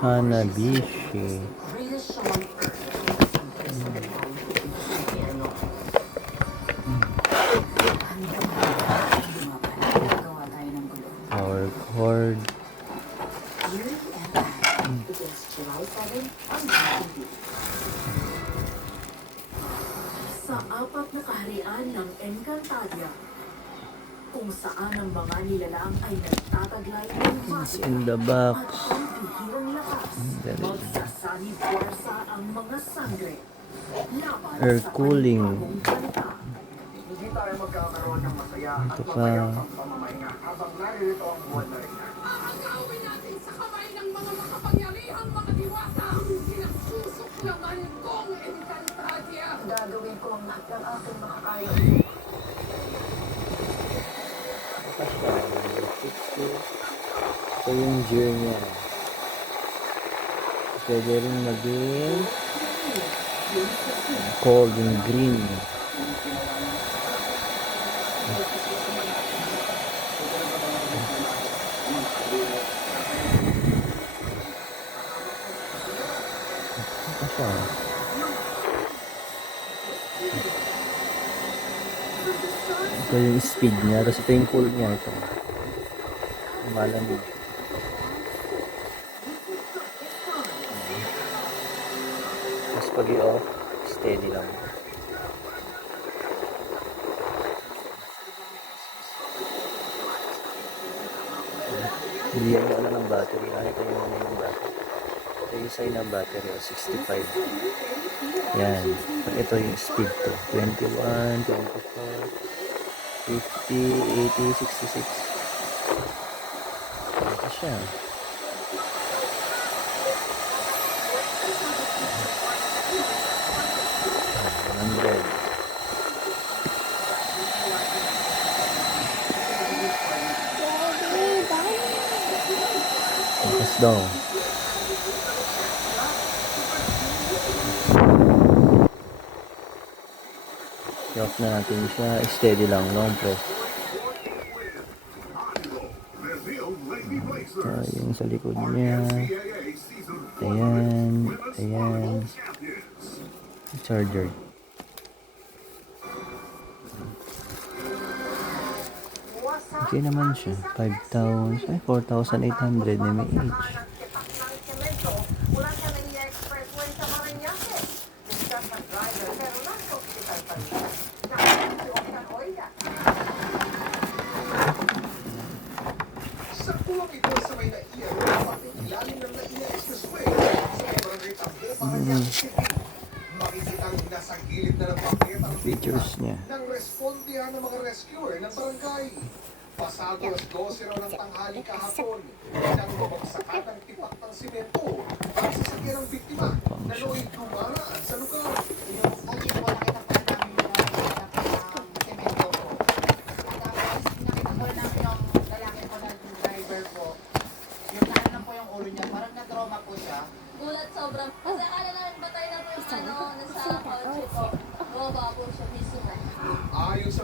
Hanabishi. Power cord. Sa apat na kaharian ng Encantadia, kung saan ang mga nilalang ay nagtataglay ng It's in the box. at pampihirang lakas, magsasanib puwersa ang mga sangre. Laban Air sa cooling. panibagong balita. Hindi tayo magkakaroon ng masaya Ito at pa. mapayapang pamamahinga habang naririto ang buwan na rin. Aagawin natin sa kamay ng mga makapangyarihang mga diwata. Pinagsusuklaman kong Encantadia. Gagawin ko ang lahat ng aking makakaya. Ito siya. Ito yung gear niya. Pwede rin maging cold and green. Ito siya. Ito yung speed niya. Tapos ito yung cool niya. Ito. Malamig. Tapos pag i-off, steady lang. Hindi yan yung ano ng battery. Ito yung ano ng battery. Ito yung sign ng battery. 65. Yan. Ito yung speed to. 21, 24, 50, 80, 66. Ito siya. $100. Tapos daw. I-off na natin siya. Steady lang. Long press. Ito yung sa likod niya. Ayan. Ayan. Charger. Okay naman siya. 5,000. Ay, 4,800 mAh. Wala siya ng expressway sa Parañaque. Discuss ng driver pero nasa hospital pa rin siya. Nakakasiyokan o iya. Sa kuwang ito sa may naiya, pati ilalim ng naiya expressway sa barangay Tambo, Parañaque City. Makikita ang nasa gilid na ng bakit ang Features niya. ng respondihan ng mga rescuer ng barangay. Pasado alas 12 raw ng tanghali kahapon nang mabagsakan ng tipak ng simento ang sasakyan ng biktima na nooy dumaraan sa lugar. Yung ali po nakita po namin yung semento po. Tapos nakita po namin yung lalaki po na driver po. Yung naano lang po yung ulo niya, parang na-trauma po siya. Gulat sobrang. Kasi akala